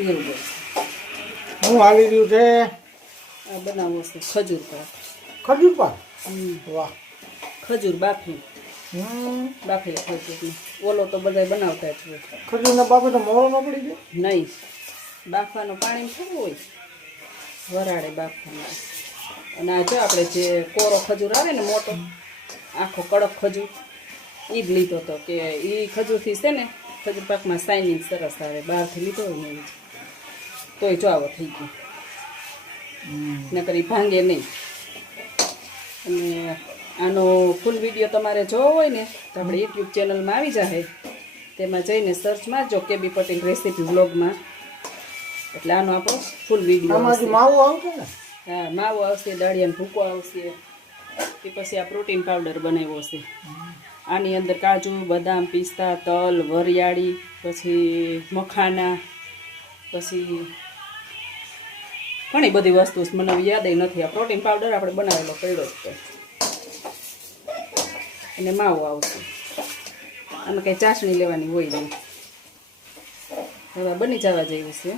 એવું બસ હું હાલી રહ્યું છે આ બનાવવો છે ખજૂર પાક. ખજૂર પાક. વાહ. ખજૂર બાફી બાફેલા ખજૂર ઓલો તો બધા બનાવતા જ હોય. ખજૂરના બાપે તો મોરો ન પડી ગયો નહીં બાફવાનો પાણી થોડું હોય વરાળે બાફવાનો. અને આ જો આપણે જે કોરો ખજૂર આવે ને મોટો આખો કડક ખજૂર એ જ લીધો હતો કે એ ખજૂરથી છે ને ખજૂર પાકમાં શાઇનિંગ સરસ આવે. બહારથી લીધો હોય ને તોય જો આવો થઈ ગયો નકર ઈ ભાંગે નહીં. અને આનો ફૂલ વિડીયો તમારે જોવો હોય ને તો આપણે યુટ્યુબ ચેનલમાં આવી જાય, તેમાં જઈને સર્ચ મારજો કેબી પટેલ રેસીપી વ્લોગમાં, એટલે આનો આપણો ફૂલ વિડીયો આવશે. માવો આવશે ને? હા, માવો આવશે, દાળિયાનો ભૂકો આવશે, તે પછી આ પ્રોટીન પાવડર બનાવ્યો છે. આની અંદર કાજુ, બદામ, પિસ્તા, તલ, વરિયાળી, પછી મખાના, પછી ઘણી બધી વસ્તુ મને યાદ નથી. આ પ્રોટીન પાવડર આપણે બનાવેલો પડ્યો જ છે. અને માવો આવશે. આમાં કંઈ ચાસણી લેવાની હોય નહીં. હવે બની જવા જેવું છે.